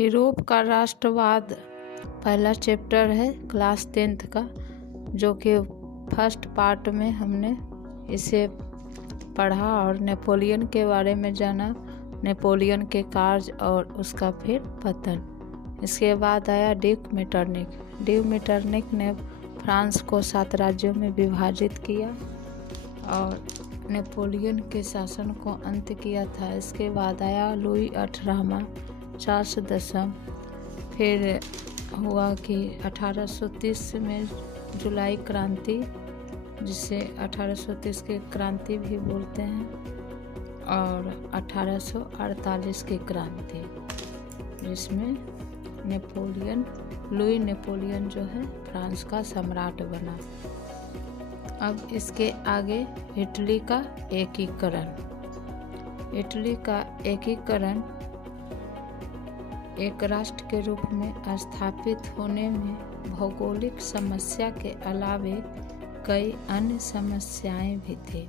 Europe का राष्ट्रवाद पहला चैप्टर है क्लास 10th का, जो कि फर्स्ट पार्ट में हमने इसे पढ़ा और नेपोलियन के बारे में जाना, नेपोलियन के कार्य और उसका फिर पतन। इसके बाद आया ड्यूक मेटरनिख। ड्यूक मेटरनिख ने फ्रांस को 7 राज्यों में विभाजित किया और नेपोलियन के शासन को अंत किया था। इसके बाद आया लुई 18वां चार्ल्स 10वां। फिर हुआ कि 1830 में जुलाई क्रांति, जिसे 1830 की क्रांति भी बोलते हैं, और 1848 की क्रांति, जिसमें लुई नेपोलियन जो है फ्रांस का सम्राट बना। अब इसके आगे इटली का एकीकरण। इटली का एकीकरण एक राष्ट्र के रूप में स्थापित होने में भौगोलिक समस्या के अलावे कई अन्य समस्याएं भी थी,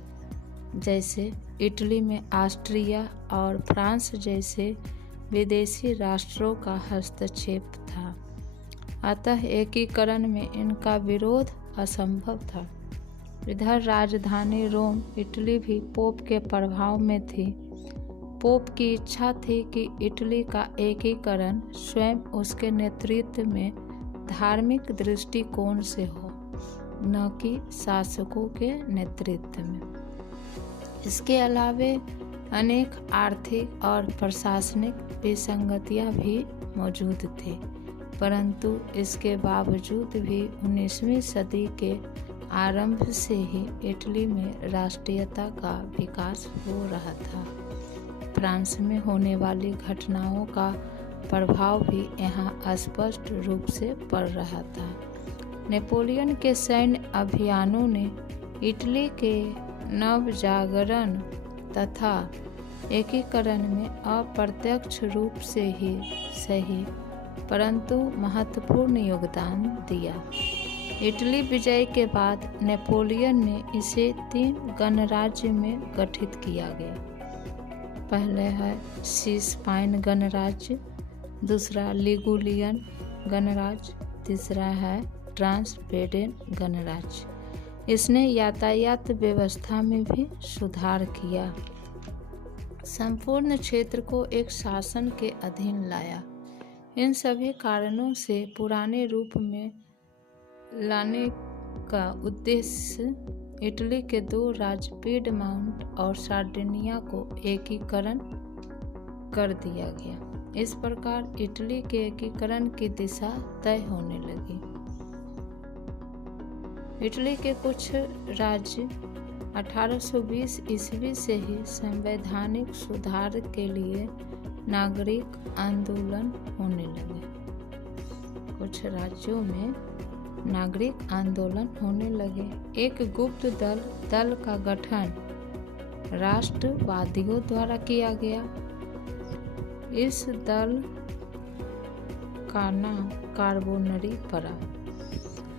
जैसे इटली में ऑस्ट्रिया और फ्रांस जैसे विदेशी राष्ट्रों का हस्तक्षेप था। अतः एकीकरण में इनका विरोध असंभव था। इधर राजधानी रोम, इटली भी पोप के प्रभाव में थी। पोप की इच्छा थी कि इटली का एकीकरण स्वयं उसके नेतृत्व में धार्मिक दृष्टिकोण से हो, न कि शासकों के नेतृत्व में। इसके अलावे अनेक आर्थिक और प्रशासनिक विसंगतियां भी मौजूद थी, परंतु इसके बावजूद भी 19वीं सदी के आरंभ से ही इटली में राष्ट्रीयता का विकास हो रहा था। फ्रांस में होने वाली घटनाओं का प्रभाव भी यहाँ स्पष्ट रूप से पड़ रहा था। नेपोलियन के सैन्य अभियानों ने इटली के नवजागरण तथा एकीकरण में अप्रत्यक्ष रूप से ही सही परंतु महत्वपूर्ण योगदान दिया। इटली विजय के बाद नेपोलियन ने इसे 3 गणराज्य में गठित किया गया। पहले है सिसपाइन गणराज्य, दूसरा लिगुलियन गणराज्य, तीसरा है ट्रांसपेडेन गणराज्य। इसने यातायात व्यवस्था में भी सुधार किया, संपूर्ण क्षेत्र को एक शासन के अधीन लाया। इन सभी कारणों से पुराने रूप में लाने का उद्देश्य इटली के 2 राज्य पीडमाउंट और सार्डिनिया को एकीकरण कर दिया गया। इस प्रकार इटली के एकीकरण की दिशा तय होने लगी। इटली के कुछ राज्य 1820 ईस्वी से ही संवैधानिक सुधार के लिए नागरिक आंदोलन होने लगे। कुछ राज्यों में नागरिक आंदोलन होने लगे। एक गुप्त दल का गठन राष्ट्रवादियों द्वारा किया गया। इस दल का नाम कार्बोनरी पड़ा।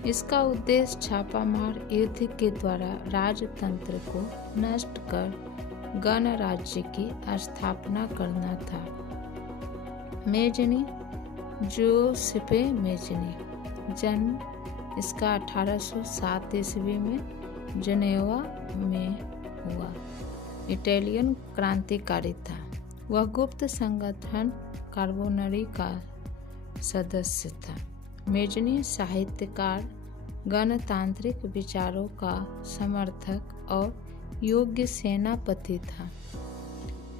इसका उद्देश्य छापामार युद्ध के द्वारा राजतंत्र को नष्ट कर गणराज्य की स्थापना करना था। मेजनी, जोसेपे मेजनी, जन्म इसका 1807 ईस्वी में जेनेवा में हुआ। इटालियन क्रांतिकारी था। वह गुप्त संगठन कार्बोनरी का सदस्य था। मेजनी साहित्यकार, गणतांत्रिक विचारों का समर्थक और योग्य सेनापति था।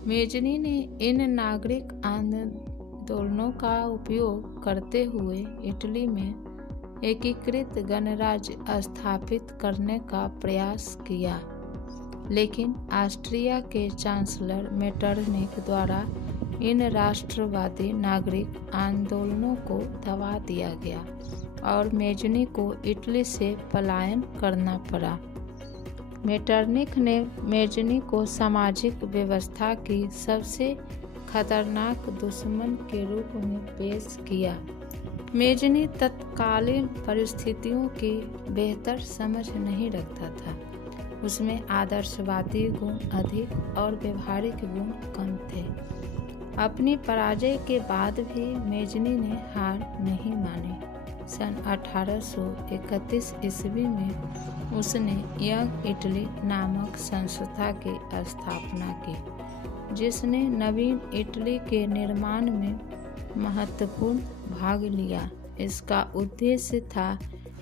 मेजनी ने इन नागरिक आंदोलनों का उपयोग करते हुए इटली में एकीकृत गणराज्य स्थापित करने का प्रयास किया, लेकिन ऑस्ट्रिया के चांसलर मेटरनिख द्वारा इन राष्ट्रवादी नागरिक आंदोलनों को दबा दिया गया और मेजनी को इटली से पलायन करना पड़ा। मेटरनिख ने मेजनी को सामाजिक व्यवस्था की सबसे खतरनाक दुश्मन के रूप में पेश किया। मेजनी तत्कालीन परिस्थितियों की बेहतर समझ नहीं रखता था। उसमें आदर्शवादी गुण अधिक और व्यवहारिक गुण कम थे। अपनी पराजय के बाद भी मेजनी ने हार नहीं मानी। सन 1831 ईस्वी में उसने यंग इटली नामक संस्था की स्थापना की, जिसने नवीन इटली के निर्माण में महत्वपूर्ण भाग लिया। इसका उद्देश्य था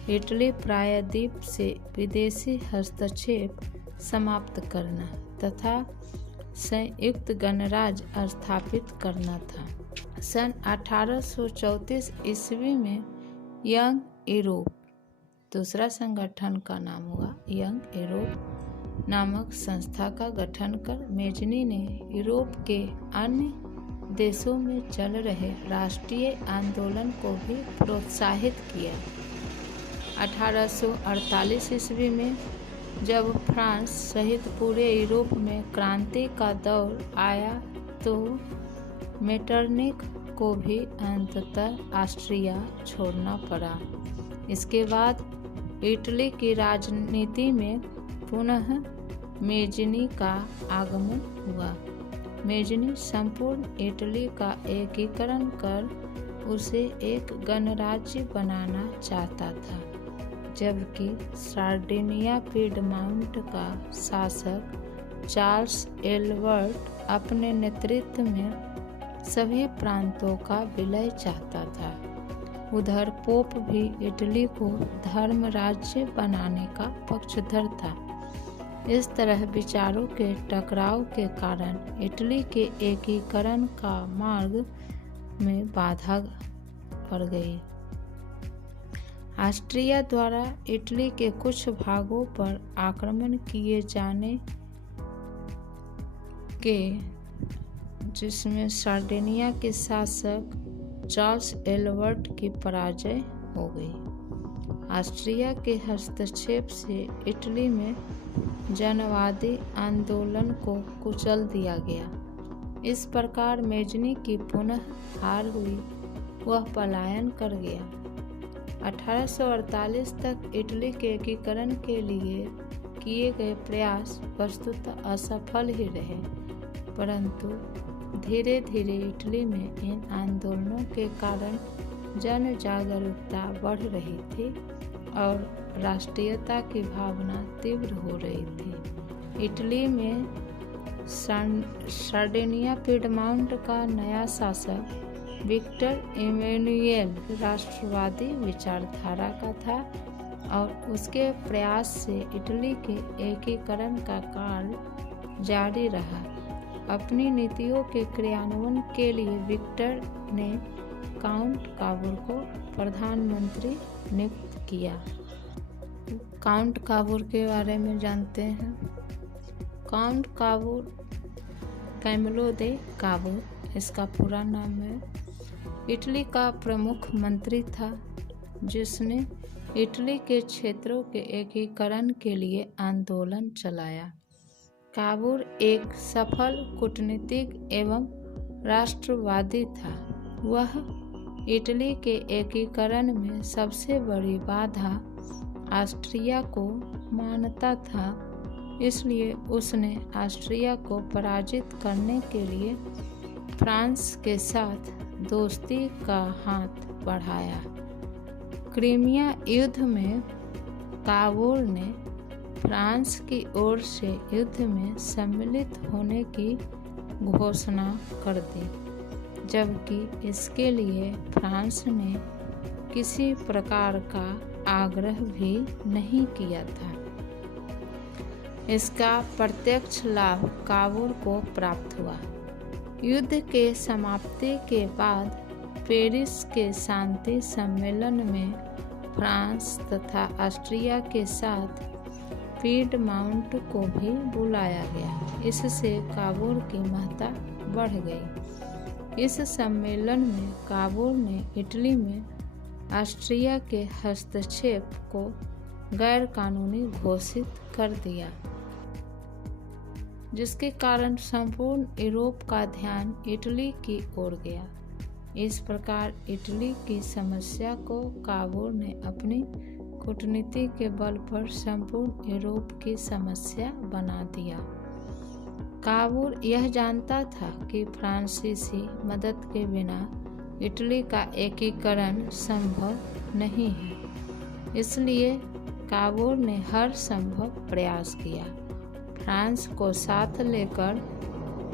इटली प्रायद्वीप से विदेशी हस्तक्षेप समाप्त करना तथा संयुक्त गणराज्य स्थापित करना था। सन 1834 ईस्वी में यंग यूरोप, दूसरा संगठन का नाम हुआ यंग यूरोप नामक संस्था का गठन कर मेजनी ने यूरोप के अन्य देशों में चल रहे राष्ट्रीय आंदोलन को भी प्रोत्साहित किया। 1848 ईस्वी में जब फ्रांस सहित पूरे यूरोप में क्रांति का दौर आया तो मेटरनिख को भी अंततः ऑस्ट्रिया छोड़ना पड़ा। इसके बाद इटली की राजनीति में पुनः मेजनी का आगमन हुआ। मेजनी संपूर्ण इटली का एकीकरण कर उसे एक गणराज्य बनाना चाहता था, जबकि सार्डिनिया पीडमाउंट का शासक चार्ल्स एल्बर्ट अपने नेतृत्व में सभी प्रांतों का विलय चाहता था। उधर पोप भी इटली को धर्म राज्य बनाने का पक्षधर था। इस तरह विचारों के टकराव के कारण इटली के एकीकरण का मार्ग में बाधा पड़ गई। ऑस्ट्रिया द्वारा इटली के कुछ भागों पर आक्रमण किए जाने के जिसमें सार्डिनिया के शासक चार्ल्स एल्बर्ट की पराजय हो गई। ऑस्ट्रिया के हस्तक्षेप से इटली में जनवादी आंदोलन को कुचल दिया गया। इस प्रकार मेजनी की पुनः हार हुई, वह पलायन कर गया। 1848 तक इटली के एकीकरण के लिए किए गए प्रयास वस्तुतः असफल ही रहे, परंतु धीरे धीरे इटली में इन आंदोलनों के कारण जन जागरूकता बढ़ रही थी और राष्ट्रीयता की भावना तीव्र हो रही थी। इटली में सार्डिनिया पीडमाउंट का नया शासक विक्टर इमैनुएल राष्ट्रवादी विचारधारा का था और उसके प्रयास से इटली के एकीकरण का कार्य जारी रहा। अपनी नीतियों के क्रियान्वयन के लिए विक्टर ने काउंट काबूर को प्रधानमंत्री नियुक्त किया। काउंट काबूर के बारे में जानते हैं। काउंट काबूर कैमिलो दे काबूर इसका पूरा नाम है, इटली का प्रमुख मंत्री था जिसने इटली के क्षेत्रों के एकीकरण के लिए आंदोलन चलाया। काबूर एक सफल कूटनीतिक एवं राष्ट्रवादी था। वह इटली के एकीकरण में सबसे बड़ी बाधा ऑस्ट्रिया को मानता था, इसलिए उसने ऑस्ट्रिया को पराजित करने के लिए फ्रांस के साथ दोस्ती का हाथ बढ़ाया। क्रीमिया युद्ध में काबूर ने फ्रांस की ओर से युद्ध में सम्मिलित होने की घोषणा कर दी, जबकि इसके लिए फ्रांस ने किसी प्रकार का आग्रह भी नहीं किया था। इसका प्रत्यक्ष लाभ काबूर को प्राप्त हुआ। युद्ध के समाप्ति के बाद पेरिस के शांति सम्मेलन में फ्रांस तथा ऑस्ट्रिया के साथ पीडमाउंट को भी बुलाया गया। इससे काबूर की महत्ता बढ़ गई। इस सम्मेलन में काबूर ने इटली में ऑस्ट्रिया के हस्तक्षेप को गैर कानूनी घोषित कर दिया, जिसके कारण संपूर्ण यूरोप का ध्यान इटली की ओर गया। इस प्रकार इटली की समस्या को काबूर ने अपनी कूटनीति के बल पर संपूर्ण यूरोप की समस्या बना दिया। काबूल यह जानता था कि फ्रांसीसी मदद के बिना इटली का एकीकरण संभव नहीं है। इसलिए काबूल ने हर संभव प्रयास किया फ्रांस को साथ लेकर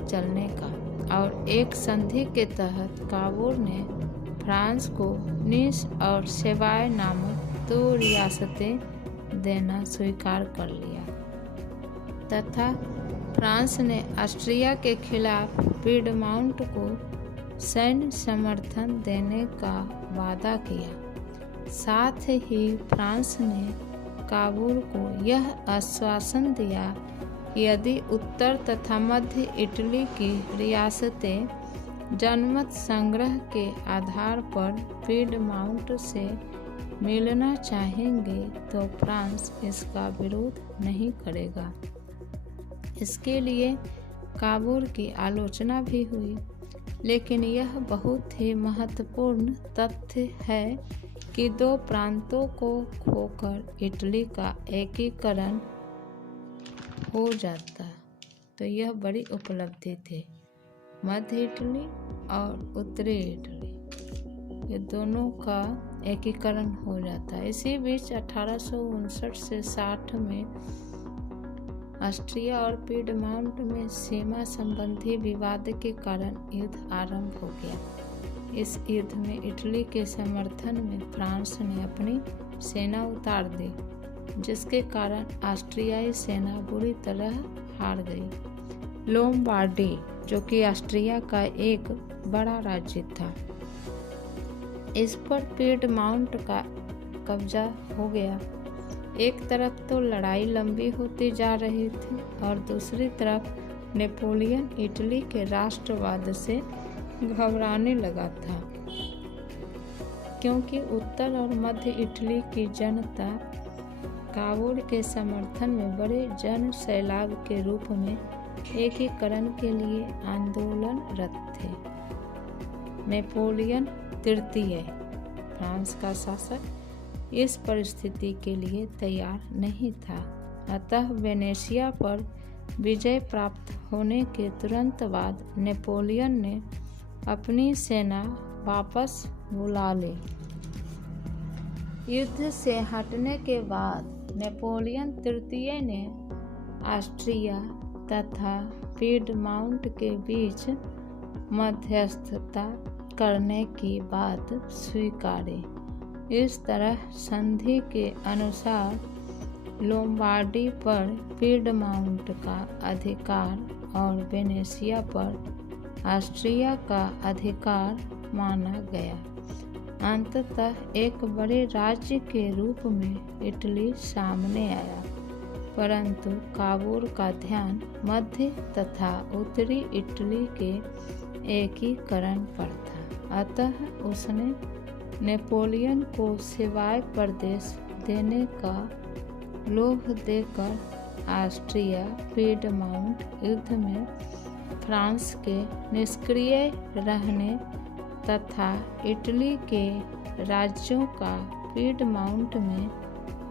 चलने का, और एक संधि के तहत काबूल ने फ्रांस को नीस और सेवाय नामक 2 रियासतें देना स्वीकार कर लिया तथा फ्रांस ने ऑस्ट्रिया के खिलाफ पीडमाउंट को सैन्य समर्थन देने का वादा किया। साथ ही फ्रांस ने काबूल को यह आश्वासन दिया कि यदि उत्तर तथा मध्य इटली की रियासतें जनमत संग्रह के आधार पर पीडमाउंट से मिलना चाहेंगे तो फ्रांस इसका विरोध नहीं करेगा। इसके लिए काबूल की आलोचना भी हुई, लेकिन यह बहुत ही महत्वपूर्ण तथ्य है कि 2 प्रांतों को खोकर इटली का एकीकरण हो जाता तो यह बड़ी उपलब्धि थी। मध्य इटली और उत्तरी इटली, ये दोनों का एकीकरण हो जाता है। इसी बीच 1859 से 60 में ऑस्ट्रिया और पीडमाउंट में सीमा संबंधी विवाद के कारण युद्ध आरंभ हो गया। इस युद्ध में इटली के समर्थन में फ्रांस ने अपनी सेना उतार दी, जिसके कारण ऑस्ट्रियाई सेना बुरी तरह हार गई। लोम्बार्डी, जो कि ऑस्ट्रिया का एक बड़ा राज्य था, इस पर पीडमाउंट का कब्जा हो गया। एक तरफ तो लड़ाई लंबी होती जा रही थी और दूसरी तरफ नेपोलियन इटली के राष्ट्रवाद से घबराने लगा था, क्योंकि उत्तर और मध्य इटली की जनता काबूल के समर्थन में बड़े जन सैलाब के रूप में एकीकरण के लिए आंदोलनरत थे। नेपोलियन तृतीय, फ्रांस का शासक, इस परिस्थिति के लिए तैयार नहीं था। अतः वेनेशिया पर विजय प्राप्त होने के तुरंत बाद नेपोलियन ने अपनी सेना वापस बुला ली। युद्ध से हटने के बाद नेपोलियन तृतीय ने ऑस्ट्रिया तथा पीडमाउंट के बीच मध्यस्थता करने की बात स्वीकारी। इस तरह संधि के अनुसार लोम्बार्डी पर पीडमाउंट का अधिकार और वेनेशिया पर ऑस्ट्रिया का अधिकार माना गया। अंततः एक बड़े राज्य के रूप में इटली सामने आया, परंतु काबूल का ध्यान मध्य तथा उत्तरी इटली के एकीकरण पर था। अतः उसने नेपोलियन को सेवाय प्रदेश देने का लोभ देकर ऑस्ट्रिया पीडमाउंट युद्ध में फ्रांस के निष्क्रिय रहने तथा इटली के राज्यों का पीडमाउंट में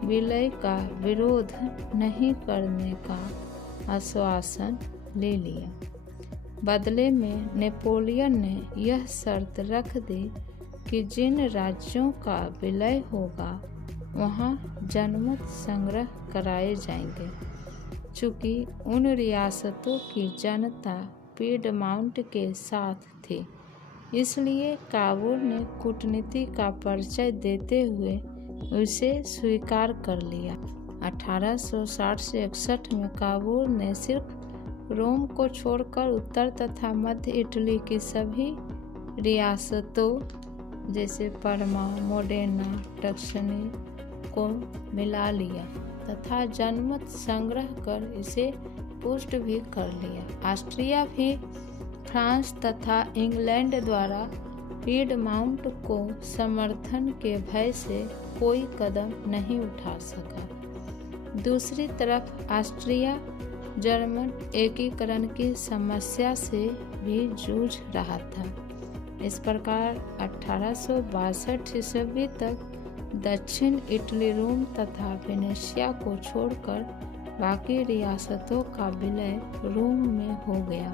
विलय का विरोध नहीं करने का आश्वासन ले लिया। बदले में नेपोलियन ने यह शर्त रख दी कि जिन राज्यों का विलय होगा वहाँ जनमत संग्रह कराए जाएंगे। चूँकि उन रियासतों की जनता पीडमाउंट के साथ थी, इसलिए काबूल ने कूटनीति का परिचय देते हुए उसे स्वीकार कर लिया। 1860 से 61 में काबूल ने सिर्फ रोम को छोड़कर उत्तर तथा मध्य इटली की सभी रियासतों जैसे परमा, मोडेना, टस्कनी को मिला लिया तथा जनमत संग्रह कर इसे पुष्ट भी कर लिया। ऑस्ट्रिया भी फ्रांस तथा इंग्लैंड द्वारा पीडमाउंट को समर्थन के भय से कोई कदम नहीं उठा सका। दूसरी तरफ ऑस्ट्रिया जर्मन एकीकरण की समस्या से भी जूझ रहा था। इस प्रकार 1862 ईस्वी तक दक्षिण इटली रोम तथा वेनेशिया को छोड़कर बाकी रियासतों का विलय रोम में हो गया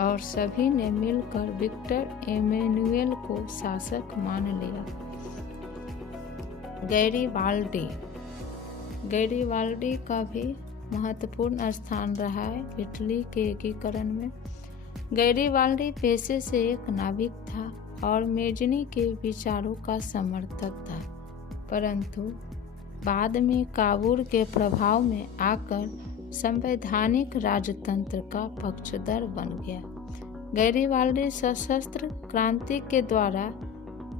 और सभी ने मिलकर विक्टर एमेनुएल को शासक मान लिया। गैरिबाल्डी का भी महत्वपूर्ण स्थान रहा है इटली के एकीकरण में। गैरिबाल्डी पेशे से एक नाविक था और मेजनी के विचारों का समर्थक था, परंतु बाद में काबूल के प्रभाव में आकर संवैधानिक राजतंत्र का पक्षधर बन गया। गैरिबाल्डी सशस्त्र क्रांति के द्वारा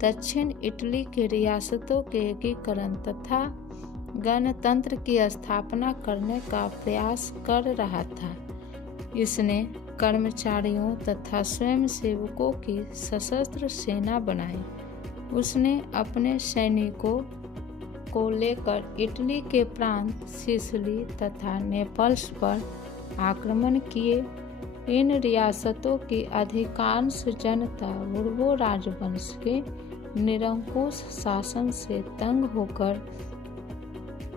दक्षिण इटली के रियासतों के एकीकरण तथा गणतंत्र की स्थापना करने का प्रयास कर रहा था। इसने कर्मचारियों तथा स्वयंसेवकों की सशस्त्र सेना बनाई। उसने अपने सैनिकों को लेकर इटली के प्रांत सिसिली तथा नेपल्स पर आक्रमण किए। इन रियासतों की अधिकांश जनता बुर्बो राजवंश के निरंकुश शासन से तंग होकर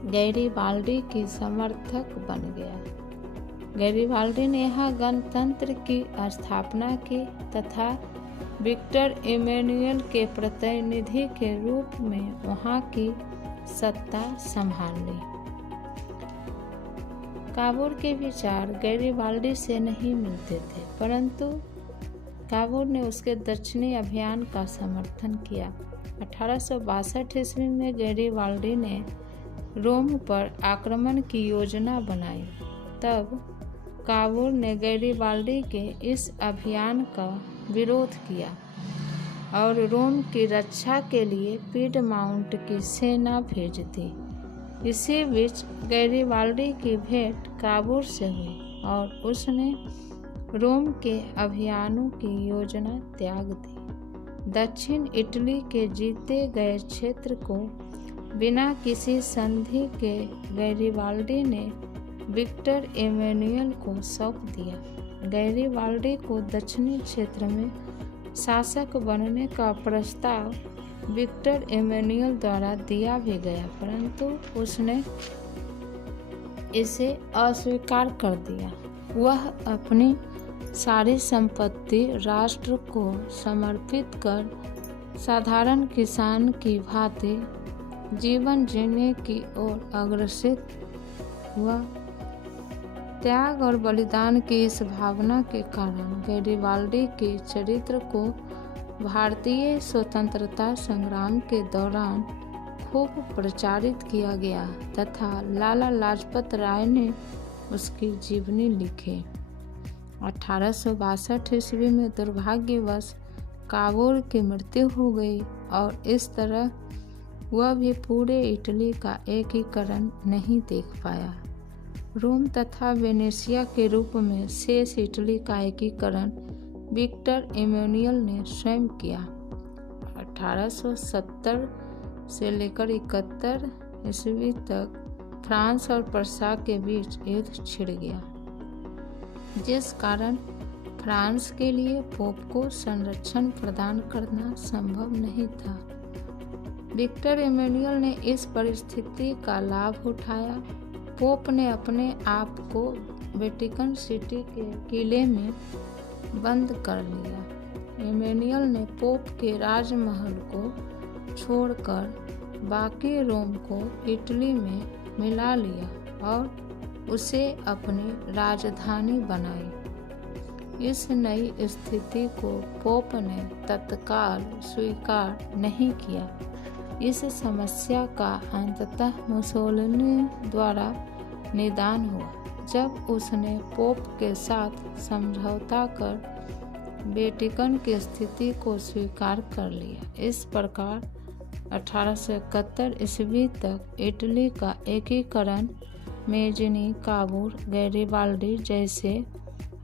गैरिबाल्डी की समर्थक बन गया। गैरिबाल्डी ने यहाँ गणतंत्र की स्थापना की तथा विक्टर एमेनुएल के प्रतिनिधि के रूप में वहाँ की सत्ता संभाल ली। काबूल के विचार गैरिबाल्डी से नहीं मिलते थे, परंतु काबूल ने उसके दक्षिणी अभियान का समर्थन किया। 1862 ईस्वी में गैरिबाल्डी ने रोम पर आक्रमण की योजना बनाई। तब काबूल ने गैरिबाल्डी के इस अभियान का विरोध किया और रोम की रक्षा के लिए पीडमाउंट की सेना भेज दी। इसी बीच गैरिबाल्डी की भेंट काबूल से हुई और उसने रोम के अभियानों की योजना त्याग दी। दक्षिण इटली के जीते गए क्षेत्र को बिना किसी संधि के गैरिबाल्डी ने विक्टर एमेनुएल को सौंप दिया। गैरिबाल्डी को दक्षिणी क्षेत्र में शासक बनने का प्रस्ताव विक्टर एमेनुएल द्वारा दिया भी गया, परंतु उसने इसे अस्वीकार कर दिया। वह अपनी सारी संपत्ति राष्ट्र को समर्पित कर साधारण किसान की भांति जीवन जीने की ओर अग्रसर हुआ। त्याग और बलिदान की इस भावना के कारण गैरिबाल्डी के चरित्र को भारतीय स्वतंत्रता संग्राम के दौरान खूब प्रचारित किया गया तथा लाला लाजपत राय ने उसकी जीवनी लिखी। 1862 ईस्वी में दुर्भाग्यवश काबूल की मृत्यु हो गई और इस तरह वह भी पूरे इटली का एकीकरण नहीं देख पाया। रोम तथा वेनेशिया के रूप में शेष इटली का एकीकरण विक्टर एमेनुएल ने स्वयं किया। 1870 से लेकर 71 ईस्वी तक फ्रांस और प्रसा के बीच युद्ध छिड़ गया, जिस कारण फ्रांस के लिए पोप को संरक्षण प्रदान करना संभव नहीं था। विक्टर एमेनुएल ने इस परिस्थिति का लाभ उठाया। पोप ने अपने आप को वेटिकन सिटी के किले में बंद कर लिया। एमेनुएल ने पोप के राजमहल को छोड़कर बाकी रोम को इटली में मिला लिया और उसे अपनी राजधानी बनाई। इस नई स्थिति को पोप ने तत्काल स्वीकार नहीं किया। इस समस्या का अंततः मुसोलिनी द्वारा निदान हुआ, जब उसने पोप के साथ समझौता कर वेटिकन की स्थिति को स्वीकार कर लिया। इस प्रकार 1871 ईस्वी तक इटली का एकीकरण मेजनी, काबूल, गैरिबाल्डी जैसे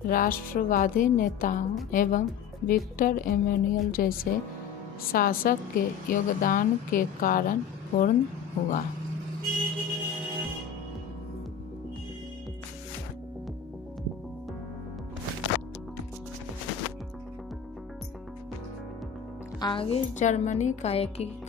राष्ट्रवादी नेताओं एवं विक्टर एमेनुएल जैसे शासक के योगदान के कारण पूर्ण हुआ। आगे जर्मनी का एकीकरण।